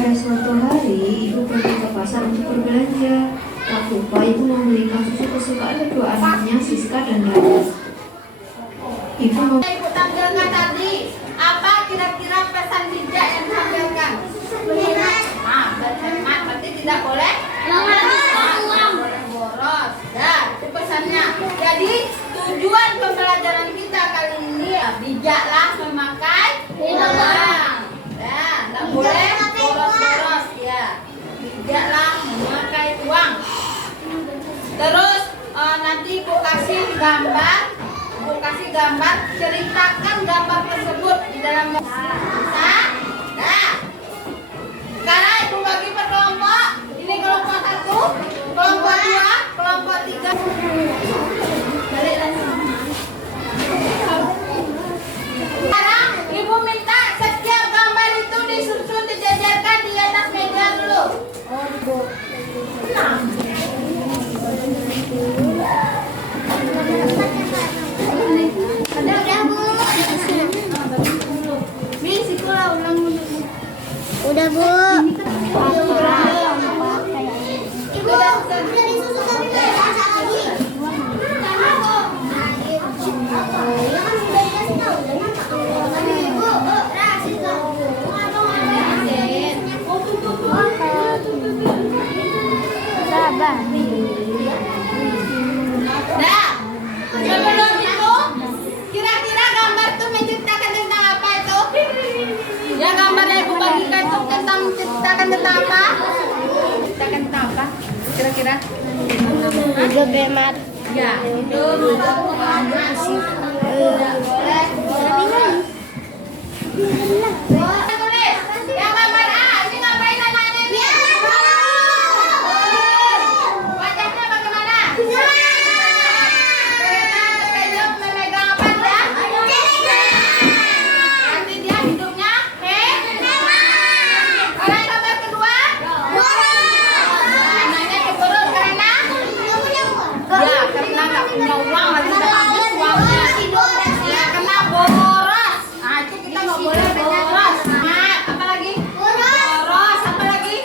Pada suatu hari, ibu pergi ke pasar untuk berbelanja. Tak lupa ibu membelikan susu kesukaan kedua anaknya, Siska dan Raya. Ibu tampilkan tadi, apa kira-kira pesan bijak yang ditampilkan? Berhemat, berarti tidak boleh boros. Nah, itu pesannya. Jadi tujuan pembelajaran kita kali ini ya, bijaklah memakai uang. Nah, tidak boleh boros-boros ya. Bijaklah memakai uang. Terus nanti ibu kasih gambar, ceritakan gambar tersebut di dalam bisa. Nah, sekarang ibu bagi per kelompok. Ini kelompok 1, kelompok 2, kelompok 3. Balik lagi. Sekarang ibu minta setiap gambar itu disusun, dijajarkan di atas meja dulu. Udah Bu. Nah, sebelum itu, kira-kira gambar itu menceritakan tentang apa itu? Ya, gambarnya ibu bagikan itu menceritakan tentang apa? Menceritakan tentang apa? Kira-kira? Hidup hemat. Ya, hidup hemat. Tulis. Yang gambar A, ini ngapain anaknya ini? Wajahnya bagaimana? Terkejut memegang apa dia? Nanti dia hidupnya Kalau yang gambar kedua? Anaknya cemberut karena? Ya, karena nggak punya uang, lagi udah habis uangnya. Ya, karena boros. Nah, itu kita nggak boleh boros. Nah, apa lagi? Boros. Apa lagi?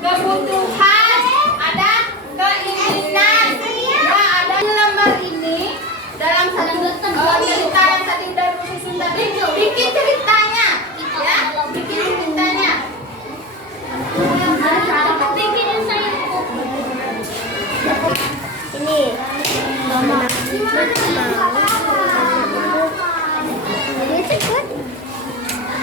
Kebutuhan. Ada keinginan. Nah, ada lembar ini dalam cerita yang tadi udah disusun tadi. Bikin ceritanya, ya. Bikin ceritanya. Ini.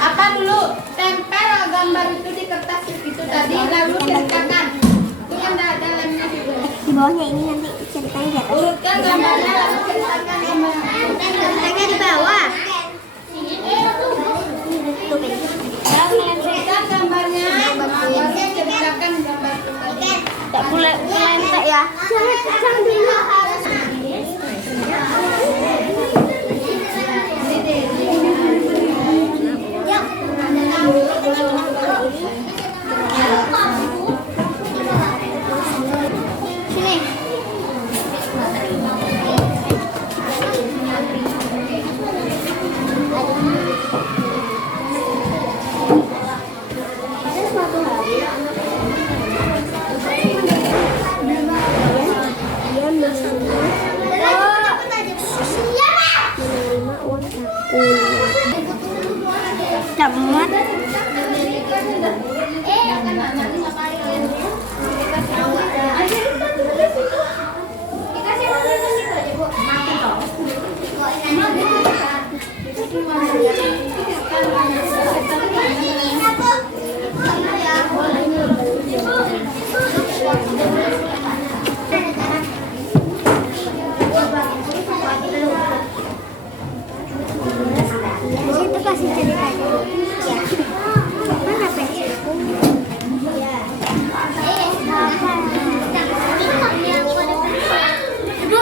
Apa dulu? Tempel gambar itu di kertas itu tadi, lalu ceritakan. Itu yang dalamnya juga. Di bawahnya ini nanti ceritanya di atas. Urutkan gambarnya lalu ceritakan gambarnya. Ceritanya di bawah. Ceritakan gambarnya, lalu ceritakan gambar itu tadi. Tak boleh lentek ya. Jangan dulu. Sini. Ada suatu hari dia menerima uang saku. Camat. Di situ kasih ceritanya. Ya. Mana pensilku? Ya. Ibu.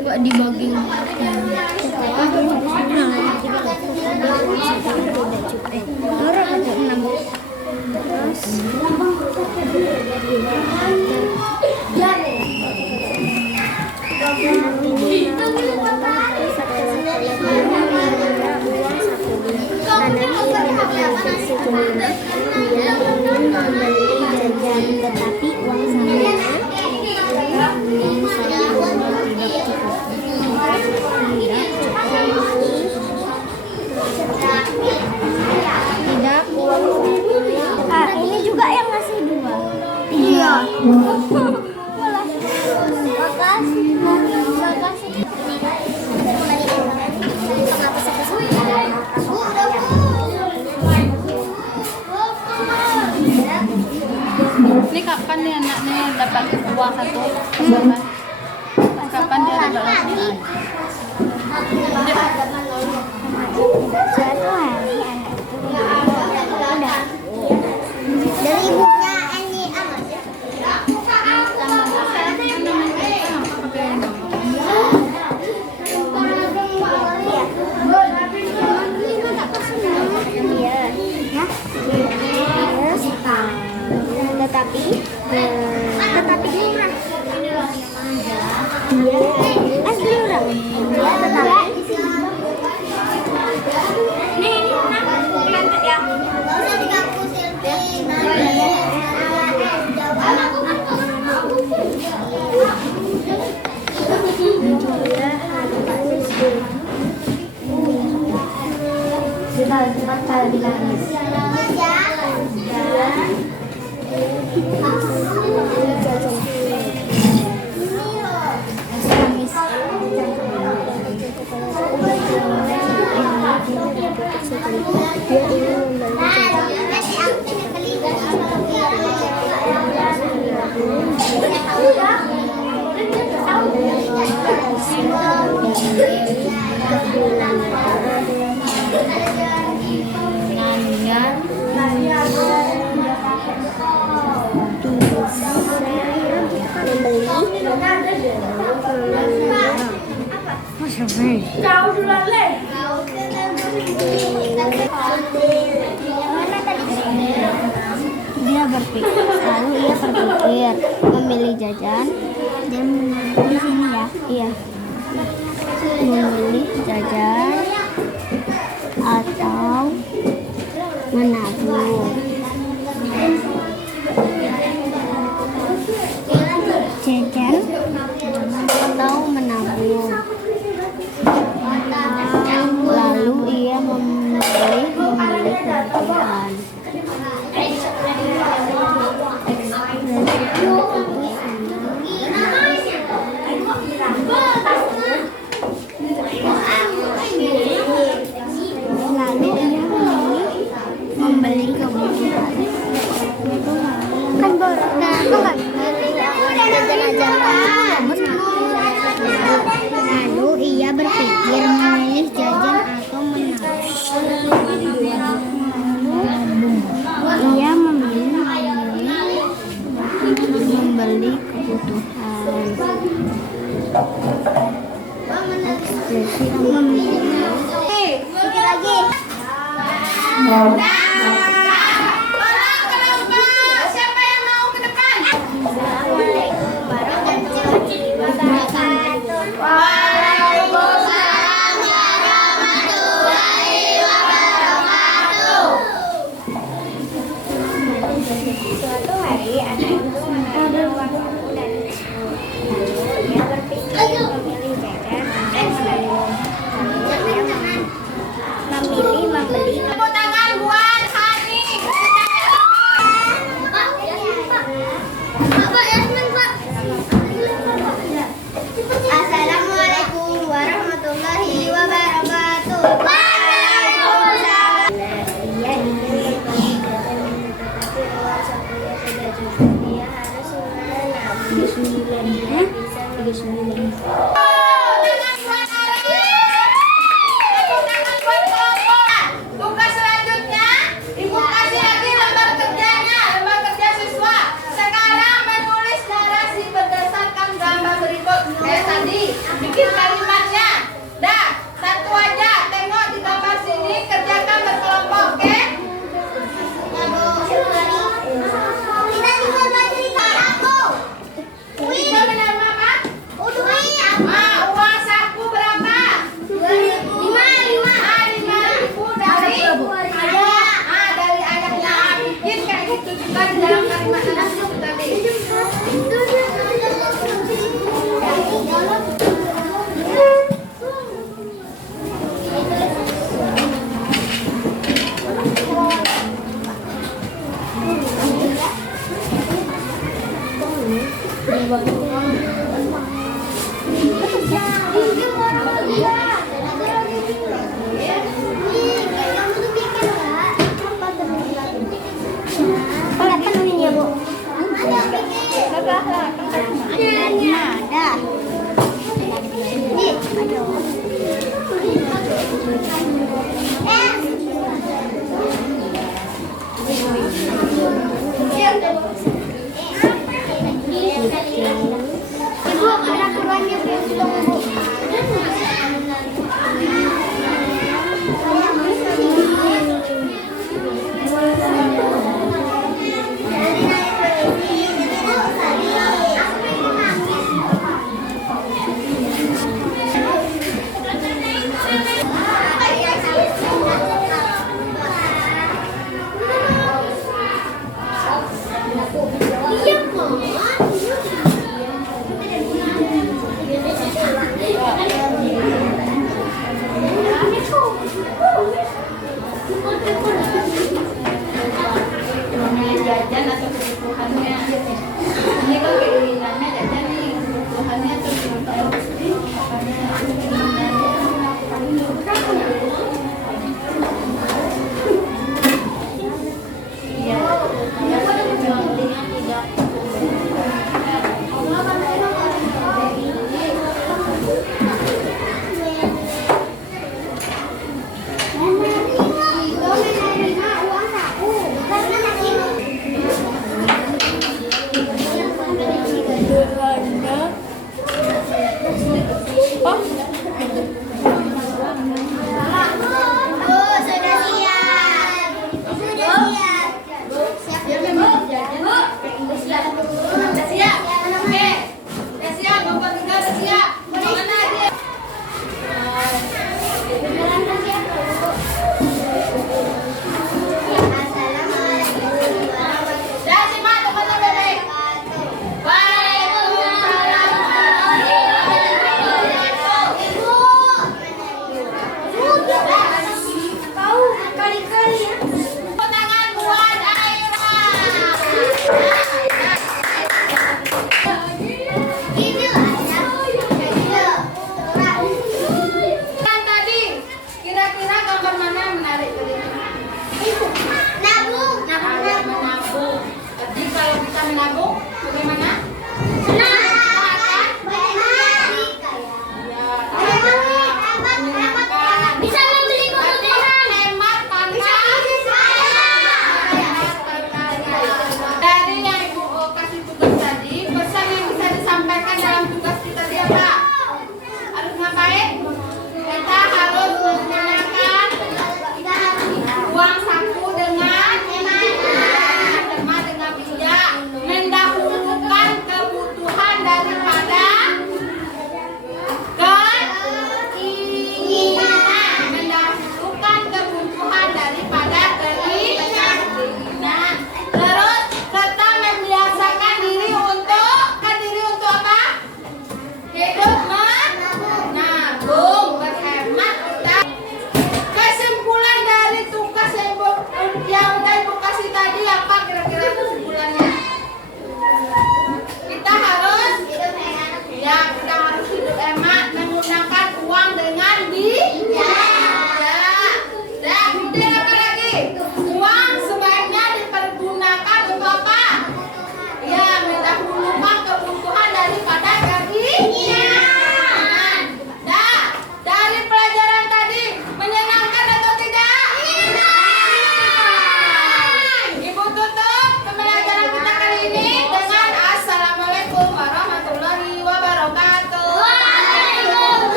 Coba dibagi. Orang ada 6. Tetapi uang sananya tidak. Ini juga yang ngasih 2. Iya. Ini kapan nih anaknya dapat uang 1? Kapan dia dapat uang? Suatu hari anak itu udah dari ibunya ini tetapi dia murah. Asli murah. Dia berpikir, lalu ia berpikir memilih jajan. Dia di sini ya, iya. Memilih jajan atau menabung. Jajan atau menabung. Lalu ia memilih kebutuhan. Lalu ia membeli kebutuhan. Kan boros kan? Lalu ia berpikir memilih jajan atau menabung. Ia memilih membeli kebutuhan. Ekspresi memilih. Sedikit lagi.